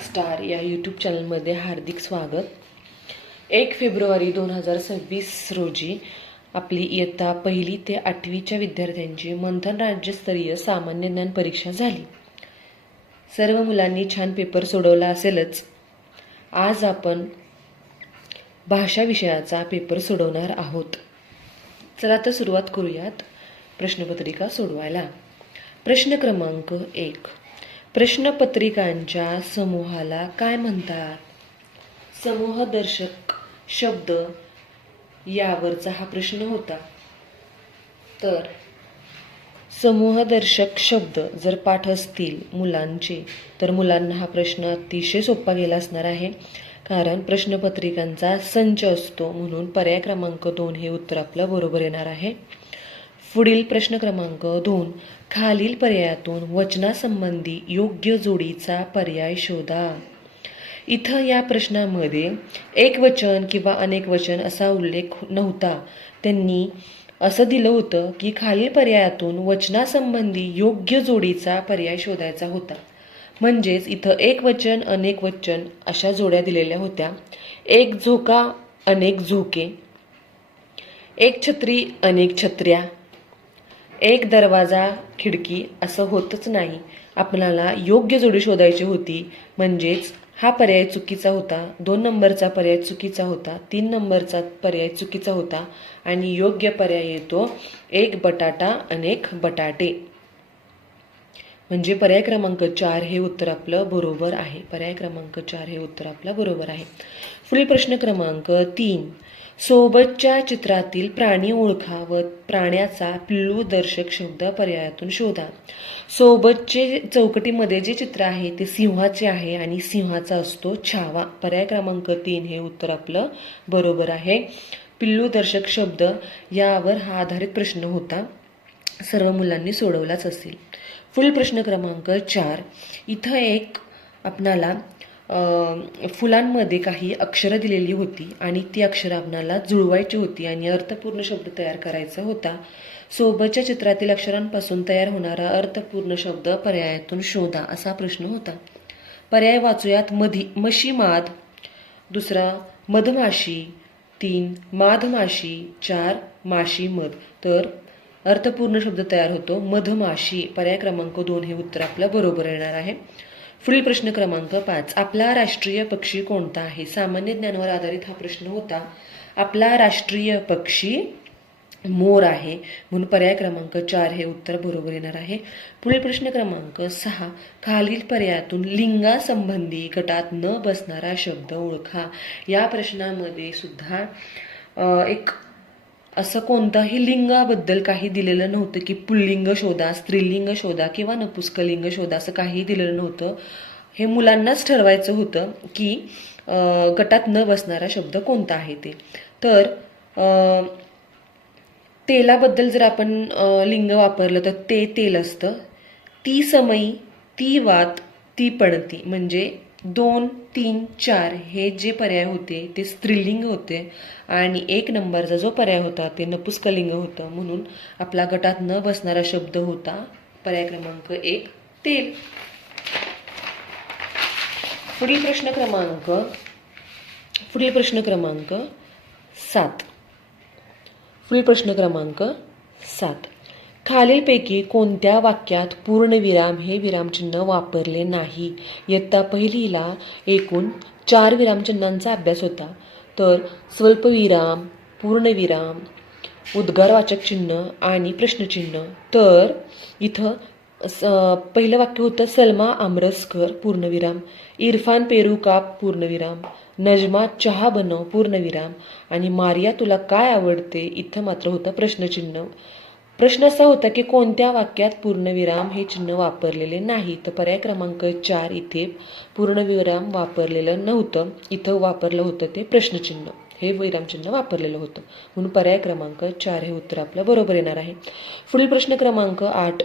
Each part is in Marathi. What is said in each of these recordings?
स्टार या यूट्यूब चॅनलमध्ये हार्दिक स्वागत. 1 फेब्रुवारी 2026 रोजी आपली इयत्ता 1ली ते 8वीच्या विद्यार्थ्यांची मंथन राज्यस्तरीय सामान्य ज्ञान परीक्षा झाली. सर्व मुलांनी छान पेपर सोडवला असेलच. आज आपण भाषा विषयाचा पेपर सोडवणार आहोत. चला तर सुरुवात करूयात प्रश्नपत्रिका सोडवायला. प्रश्न क्रमांक 1. प्रश्नपत्रिकांच्या समूहाला काय म्हणतात? समूहदर्शक शब्द यावरचा हा प्रश्न होता. तर समूहदर्शक शब्द जर पाठ असतील मुलांचे तर मुलांना हा प्रश्न अतिशय सोपा गेला असणार आहे, कारण प्रश्नपत्रिकांचा संच असतो. म्हणून पर्याय क्रमांक 2 हे उत्तर आपलं बरोबर येणार आहे. पुढील प्रश्न क्रमांक 2. खालील पर्यायातून वचनासंबंधी योग्य जोडीचा पर्याय शोधा. इथं या प्रश्नामध्ये एक वचन किंवा अनेक वचन असा उल्लेख नव्हता. त्यांनी असं दिलं होतं की खालील पर्यायातून वचनासंबंधी योग्य जोडीचा पर्याय शोधायचा होता. म्हणजेच इथं एक वचन अनेक वचन अशा जोड्या दिलेल्या होत्या. एक झोका अनेक झोके, एक छत्री अनेक छत्र्या, एक दरवाजा खिडकी असं होतच नाही. आपल्याला योग्य जोडी शोधायची होती. म्हणजेच हा पर्याय चुकीचा होता, 2 नंबरचा पर्याय चुकीचा होता, 3 नंबरचा पर्याय चुकीचा होता आणि योग्य पर्याय येतो एक बटाटा अनेक बटाटे. म्हणजे पर्याय क्रमांक 4 हे उत्तर आपलं बरोबर आहे. पर्याय क्रमांक 4 हे उत्तर आपलं बरोबर आहे. पुढील प्रश्न क्रमांक 3. सोबतच्या चित्रातील प्राणी ओळखा व प्राण्याचा पिल्लू दर्शक शब्द पर्यायातून शोधा. सोबतचे चौकटीमध्ये जे चित्र आहे ते सिंहाचे आहे आणि सिंहाचा असतो छावा. पर्याय क्रमांक 3 हे उत्तर आपलं बरोबर आहे. पिल्लू दर्शक शब्द यावर हा आधारित प्रश्न होता. सर्व मुलांनी सोडवलाच असेल. पुढील प्रश्न क्रमांक 4. इथं एक आपणाला फुलांमध्ये काही अक्षरं दिलेली होती आणि ती अक्षरं आपणाला जुळवायची होती आणि अर्थपूर्ण शब्द तयार करायचा होता. सोबतच्या चित्रातील अक्षरांपासून तयार होणारा अर्थपूर्ण शब्द पर्यायातून शोधा असा प्रश्न होता. पर्याय वाचूयात. मशी माद, दुसरा मधमाशी, 3 माधमाशी, 4 माशी मध. तर अर्थपूर्ण शब्द तयार होतो मधमाशी. पर्याय क्रमांक 2 हे उत्तर आपलं बरोबर येणार आहे. पुढील प्रश्न क्रमांक 5. आपला राष्ट्रीय पक्षी कोणता आहे? सामान्य ज्ञानावर आधारित हा प्रश्न होता. आपला राष्ट्रीय पक्षी मोर आहे. म्हणून पर्याय क्रमांक 4 हे उत्तर बरोबर येणार आहे. पुढील प्रश्न क्रमांक 6. खालील पर्यायातून लिंगासंबंधी गटात न बसणारा शब्द ओळखा. या प्रश्नामध्ये सुद्धा एक असं कोणताही लिंगाबद्दल काही दिलेलं नव्हतं की पुल्लिंग शोधा, स्त्रीलिंग शोधा किंवा नपुंसकलिंग शोधा असं काही दिलेलं नव्हतं. हे मुलांनाच ठरवायचं होतं की गटात न बसणारा शब्द कोणता आहे ते. तर तेलाबद्दल जर आपण लिंग वापरलं तर ते तेल असतं. ती समई, ती वात, ती पणती. म्हणजे 2, 3, 4 हे जे पर्याय होते ते स्त्रीलिंग होते आणि 1 नंबरचा जो पर्याय होता ते नपुंसकलिंग होतं. म्हणून आपला गटात न बसणारा शब्द होता पर्याय क्रमांक 1 तेल. पुढील प्रश्न क्रमांक 7. पुढील प्रश्न क्रमांक 7. खालीलपैकी कोणत्या वाक्यात पूर्णविराम हे विरामचिन्ह वापरले नाही? इयत्ता 1लीला एकूण 4 विरामचिन्हांचा अभ्यास होता. तर स्वल्पविराम, पूर्णविराम, उद्गारवाचक चिन्ह आणि प्रश्नचिन्ह. तर इथं पहिलं वाक्य होतं सलमा आमरसकर पूर्णविराम, इरफान पेरू काप पूर्णविराम, नजमा चहा बनव पूर्णविराम आणि मारिया तुला काय आवडते इथं मात्र होतं प्रश्नचिन्ह. प्रश्न असा होता की कोणत्या वाक्यात पूर्णविराम हे चिन्ह वापरलेले नाही? तर पर्याय क्रमांक 4 इथे पूर्णविराम वापरलेलं नव्हतं. इथं वापरलं होतं ते प्रश्नचिन्ह, हे विरामचिन्ह वापरलेलं होतं. म्हणून पर्याय क्रमांक 4 हे उत्तर आपलं बरोबर येणार आहे. पुढील प्रश्न क्रमांक 8.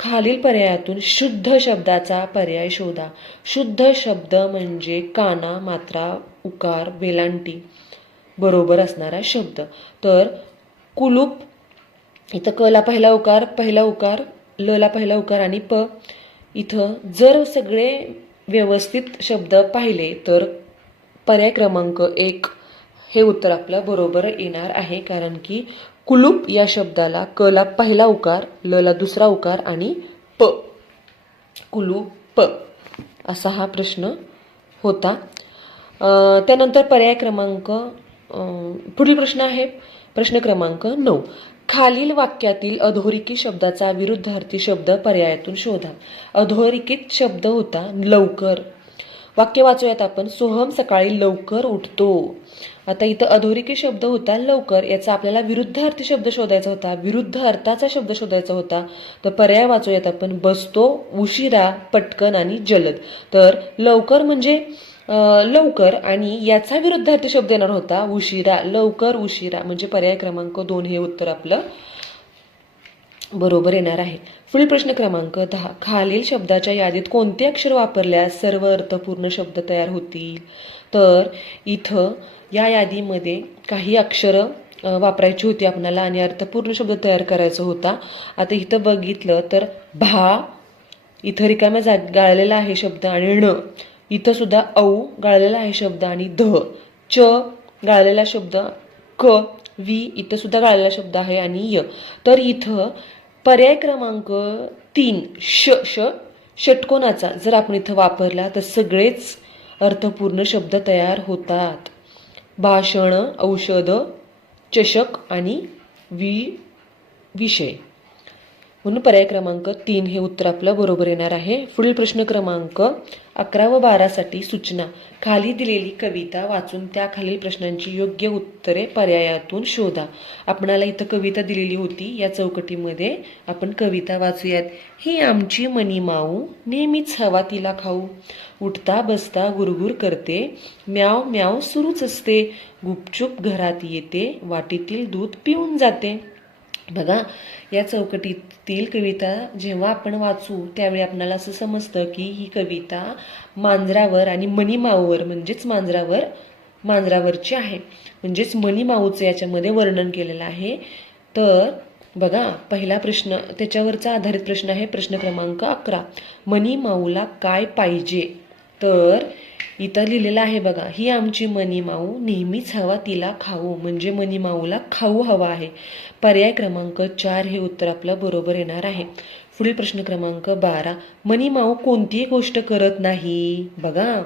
खालील पर्यायातून शुद्ध शब्दाचा पर्याय शोधा. शुद्ध शब्द म्हणजे काना, मात्रा, उकार, वेलांटी बरोबर असणारा शब्द. तर कुलूप, इथं क ला पहिला उकार, ल ला पहिला उकार आणि प. इथं जर सगळे व्यवस्थित शब्द पाहिले तर पर्याय क्रमांक 1 हे उत्तर आपलं बरोबर येणार आहे. कारण की कुलूप या शब्दाला क ला पहिला उकार, ल ला दुसरा उकार आणि प, कुलूप असा हा प्रश्न होता. त्यानंतर पर्याय क्रमांक पुढील प्रश्न आहे प्रश्न क्रमांक 9. खालील वाक्यातील अधोरेखित शब्दाचा विरुद्धार्थी शब्द पर्यायातून शोधा. अधोरेखित शब्द होता लवकर. वाक्य वाचूयात आपण. सोहम सकाळी लवकर उठतो. आता इथं अधोरेखित शब्द होता लवकर, याचा आपल्याला विरुद्धार्थी शब्द शोधायचा होता, विरुद्ध अर्थाचा शब्द शोधायचा होता. तर पर्याय वाचूयात आपण. बसतो, उशिरा, पटकन आणि जलद. तर लवकर म्हणजे लवकर आणि याचा विरुद्धार्थी शब्द येणार होता उशिरा. लवकर उशिरा म्हणजे पर्याय क्रमांक 2 हे उत्तर आपलं बरोबर येणार आहे. पुढील प्रश्न क्रमांक 10. खालील शब्दाच्या यादीत कोणते अक्षर वापरल्यास सर्व अर्थपूर्ण शब्द तयार होतील? तर इथं या यादीमध्ये काही अक्षरं वापरायची होती आपल्याला आणि अर्थपूर्ण शब्द तयार करायचा होता. आता इथं बघितलं तर भा, इथं रिकाम्या गाळलेला आहे शब्द आणि ण, इथं सुद्धा औ गाळलेला आहे शब्द आणि ध, च गाळलेला शब्द, क, वी इथं सुद्धा गाळलेला शब्द आहे आणि य. तर इथं पर्याय क्रमांक 3 षटकोनाचा जर आपण इथं वापरला तर सगळेच अर्थपूर्ण शब्द तयार होतात. भाषण, औषध, चषक आणि विषय म्हणून पर्याय क्रमांक 3 हे उत्तर आपलं बरोबर येणार आहे. पुढील प्रश्न क्रमांक 11 व 12 साठी सूचना. खाली दिलेली कविता वाचून त्या खालील प्रश्नांची योग्य उत्तरे पर्यायातून शोधा. आपणाला इथं कविता दिलेली होती. या चौकटीमध्ये आपण कविता वाचूयात. ही आमची मनी माऊ, नेहमीच हवा तिला खाऊ, उठता बसता गुरगुर करते, म्याव म्याव सुरूच असते, गुपचूप घरात येते, वाटीतील दूध पिऊन जाते. बघा, या चौकटीतील कविता जेव्हा आपण वाचू त्यावेळी आपल्याला असं समजतं की ही कविता मांजरावर आणि मनीमाऊवर म्हणजेच मांजरावरची आहे. म्हणजेच मनीमाऊचं याच्यामध्ये वर्णन केलेलं आहे. तर बघा, पहिला प्रश्न त्याच्यावरचा आधारित प्रश्न आहे प्रश्न क्रमांक 11. मनीमाऊला काय पाहिजे? तर इथं लिहिलेलं आहे बघा, ही आमची मनीमाऊ, नेहमीच हवा तिला खाऊ, म्हणजे मनीमाऊला खाऊ हवा आहे. पर्याय क्रमांक 4 हे उत्तर आपलं बरोबर येणार आहे. पुढील प्रश्न क्रमांक 12. मनीमाऊ कोणतीही गोष्ट करत नाही. बघा,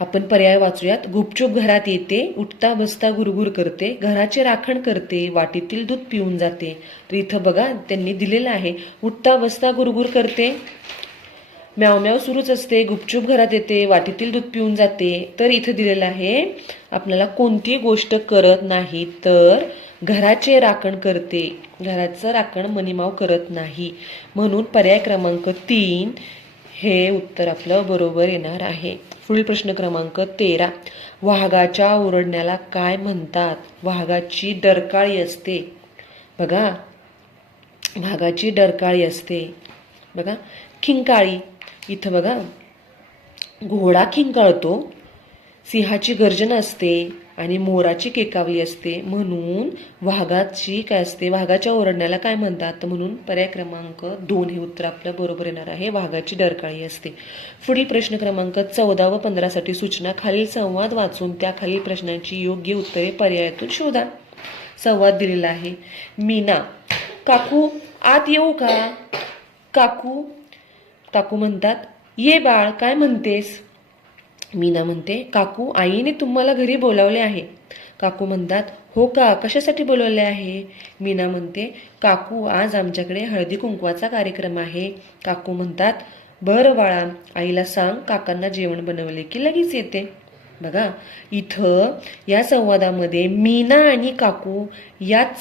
आपण पर्याय वाचूयात. गुपचूप घरात येते, उठता बसता गुरगुर करते, घराचे राखण करते, वाटीतील दूध पिऊन जाते. तर इथं बघा त्यांनी दिलेलं आहे उठता बसता गुरगुर करते, म्याव म्याव सुरूच असते, गुपचूप घरात येते, वाटीतील दूध पिऊन जाते. तर इथं दिलेलं आहे आपल्याला कोणती गोष्ट करत नाही, तर घराचे राखण करते. घराचं राखण मनीमाऊ करत नाही. म्हणून पर्याय क्रमांक 3 हे उत्तर आपलं बरोबर येणार आहे. पुढील प्रश्न क्रमांक 13. वाघाच्या ओरडण्याला काय म्हणतात? वाघाची डरकाळी असते. बघा, वाघाची डरकाळी असते. बघा, खिंकाळी, इथं बघा घोडा खिंकाळतो, सिंहाची गर्जना असते आणि मोराची केकावली असते. म्हणून वाघाची काय असते? वाघाच्या ओरडण्याला काय म्हणतात? म्हणून पर्याय क्रमांक 2 हे उत्तर आपलं बरोबर येणार आहे. वाघाची डरकाळी असते. पुढील प्रश्न क्रमांक 14 व 15 साठी सूचना. खालील संवाद वाचून त्या खालील प्रश्नांची योग्य उत्तरे पर्यायातून शोधा. संवाद दिलेला आहे. मीना, काकू आत येऊ का? काकू म्हणतात, ये बाळ, काय म्हणतेस? मीना म्हणते, काकू आईने तुम्हाला घरी बोलावले आहे. काकू म्हणतात, हो का, कशासाठी बोलवले आहे? मीना म्हणते, काकू आज आमच्याकडे हळदी कुंकवाचा कार्यक्रम आहे. काकू म्हणतात, बरं बाळा, आईला सांग काकांना जेवण बनवले की लगेच येते. बघा, इथं या संवादामध्ये मीना आणि काकू याच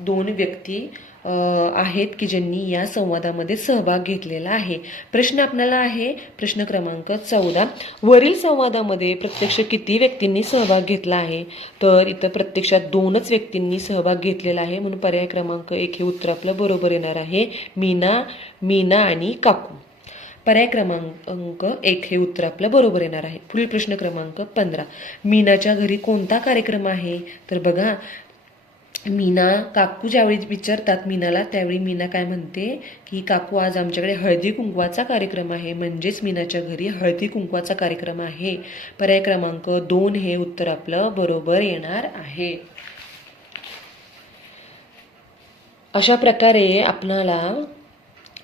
दोन व्यक्ती आहेत की ज्यांनी या संवादामध्ये सहभाग घेतलेला आहे. प्रश्न आपल्याला आहे प्रश्न क्रमांक 14. वरील संवादामध्ये प्रत्यक्ष किती व्यक्तींनी सहभाग घेतला आहे? तर इथं प्रत्यक्षात 2च व्यक्तींनी सहभाग घेतलेला आहे. म्हणून पर्याय क्रमांक 1 हे उत्तर आपलं बरोबर येणार आहे. मीना आणि काकू. पर्याय क्रमांक 1 हे उत्तर आपलं बरोबर येणार आहे. पुढील प्रश्न क्रमांक 15. मीनाच्या घरी कोणता कार्यक्रम आहे? तर बघा, मीना काकू ज्यावेळी विचारतात मीनाला, त्यावेळी मीना काय म्हणते की काकू आज आमच्याकडे हळदी कुंकवाचा कार्यक्रम आहे, म्हणजेच मीनाच्या घरी हळदी कुंकवाचा कार्यक्रम आहे. पर्याय क्रमांक 2 हे उत्तर आपलं बरोबर येणार आहे. अशा प्रकारे आपणाला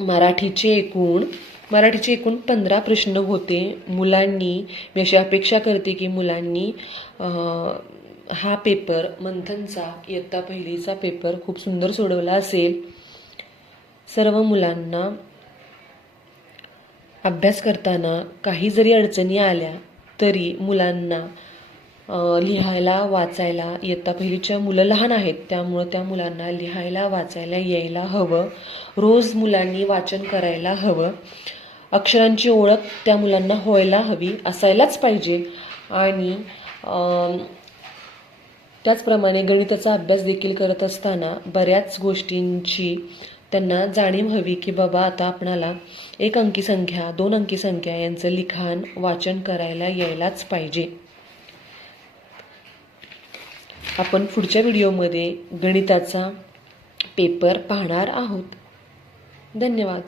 मराठीचे एकूण 15 प्रश्न होते. मुलांनी, मी अशी अपेक्षा करते की मुलांनी हा पेपर मंथनचा इयत्ता पहिलीचा पेपर खूप सुंदर सोडवला असेल. सर्व मुलांना अभ्यास करताना काही जरी अडचणी आल्या तरी मुलांना लिहायला वाचायला, इयत्ता पहिलीच्या मुलं लहान आहेत त्यामुळं त्या मुलांना लिहायला वाचायला यायला हवं. रोज मुलांनी वाचन करायला हवं. अक्षरांची ओळख त्या मुलांना व्हायला हवी, असायलाच पाहिजे. आणि त्याचप्रमाणे गणिताचा अभ्यास देखील करत असताना बऱ्याच गोष्टींची त्यांना जाणीव हवी की बाबा आता आपणाला 1 अंकी संख्या, 2 अंकी संख्या यांचं लिखाण वाचन करायला यायलाच पाहिजे. आपण पुढच्या व्हिडिओमध्ये गणिताचा पेपर पाहणार आहोत. धन्यवाद.